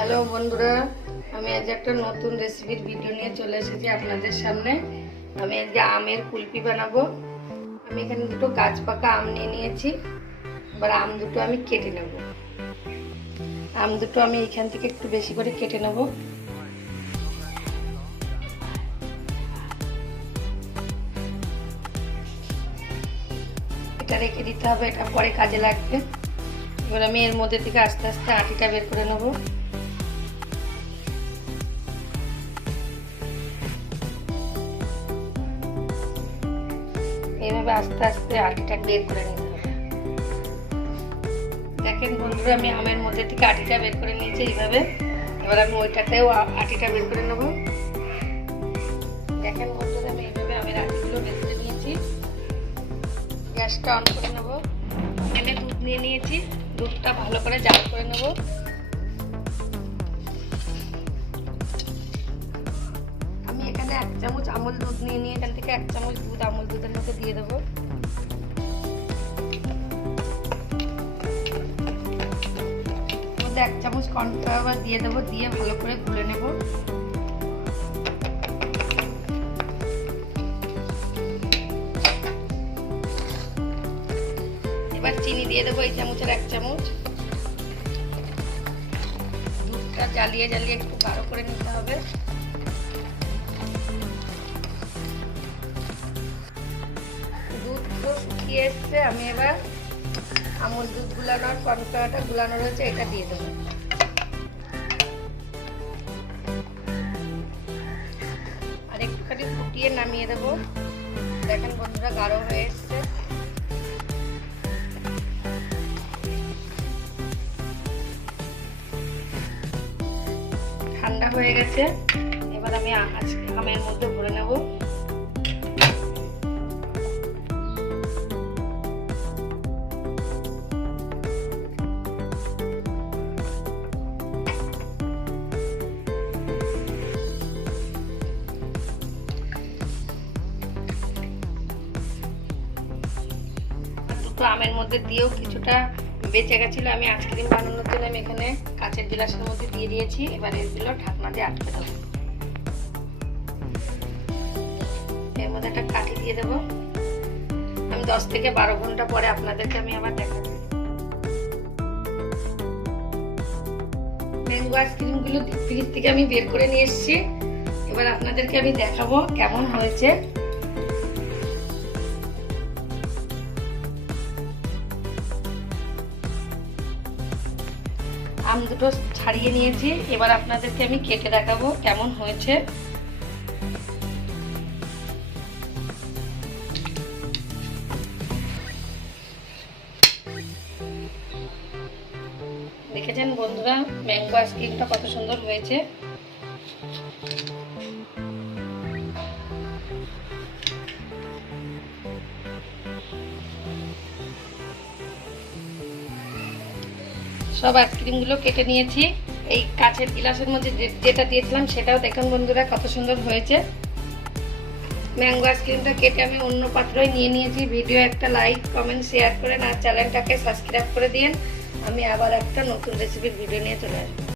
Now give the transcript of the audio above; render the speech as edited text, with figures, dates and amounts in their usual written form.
Hello বন্ধুরা, আমি আজ একটা নতুন রেসিপির ভিডিও নিয়ে চলে এসেছি আপনাদের সামনে। আমি আজকে আমের কুলফি বানাবো। আমি এখানে দুটো গাছ পাকা আম নিয়ে নিয়েছি। এবার আম দুটো আমি কেটে নেব। আম দুটো আমি এখান থেকে একটু বেশি করে কেটে নেব। এটা রেখে দিতে হবে, এটা পরে কাজে লাগবে। এবার আমি এর মধ্যে থেকে আস্তে আস্তে আটিটা বের করে নেব। এইভাবে আস্তে আস্তে আটিটা বের করে নিতে হবে। দেখেন বন্ধুরা, আমি আমের মধ্যে থেকে আটিটা বের করে নিয়েছি এইভাবে। এবার আমি ওইটাতেও আটিটা বের করে নেব। দেখেন বন্ধুরা, আমি এইভাবে আমের আটিগুলো বের করে নিয়েছি। গ্যাসটা অন করে নেব। এখানে দুধ নিয়ে নিয়েছি, দুধটা ভালো করে জাল করে নেব। আমি এখানে 1 চামচ আমুল দুধ নিয়ে এখান থেকে 1 চামচ দুধ আমুল দুধের মধ্যে দিয়ে দেবো। মধ্যে 1 চামচ কর্নফ্লাওয়ার দিয়ে দেবো, দিয়ে ভালো করে গুলে নেব। এবার চিনি দিয়ে দেবো এই চামচের 1 চামচ। দুধটা জ্বালিয়ে জ্বালিয়ে একটু গাঢ় করে নিতে হবে। দুধ তো শুকিয়ে এসছে, আমি এবার আমুল দুধ গুলানোর কর্নফ্লাওয়ারটা গুলানো রয়েছে এটা দিয়ে দেবো। আর একটুখানি ফুটিয়ে নামিয়ে দেবো। দেখেন বন্ধুরা, গাঢ় হয়ে এসছে। ঠান্ডা হয়ে গেছে। এবার আমি আমের মধ্যে ভরে নেব। দুটো আমের মধ্যে দিয়েও কিছুটা বেঁচে গেছিল, আমি আইসক্রিম বানানোর জন্য আমি এখানে কাঁচের গ্লাসের মধ্যে দিয়ে দিয়েছি। এবার এগুলো ঢাকনা দিয়ে আটকে দেবো। এর মধ্যে একটা কাঠি দিয়ে দেবো। আমি 10 থেকে 12 ঘন্টা পরে আপনাদেরকে আমি আবার দেখাবো। ম্যাঙ্গো আইসক্রিমগুলো ফ্রিজ থেকে আমি বের করে নিয়ে এসেছি। এবার আপনাদেরকে আমি দেখাবো কেমন হয়েছে। আম দুটো ছাড়িয়ে নিয়েছি। এবার আপনাদেরকে আমি কেটে দেখাবো কেমন হয়েছে। দেখেছেন বন্ধুরা, ম্যাঙ্গো আইসক্রিমটা কত সুন্দর হয়েছে। সব আইসক্রিমগুলো কেটে নিয়েছি। এই কাঁচের গ্লাসের মধ্যে যেটা দিয়েছিলাম সেটাও দেখুন বন্ধুরা কত সুন্দর হয়েছে। ম্যাঙ্গো আইসক্রিমটা কেটে আমি অন্য পাত্রয় নিয়ে নিয়েছি। ভিডিও একটা লাইক কমেন্ট শেয়ার করেন আর চ্যানেলটাকে সাবস্ক্রাইব করে দিন। আমি আবার একটা নতুন রেসিপির ভিডিও নিয়ে চলে আসবো।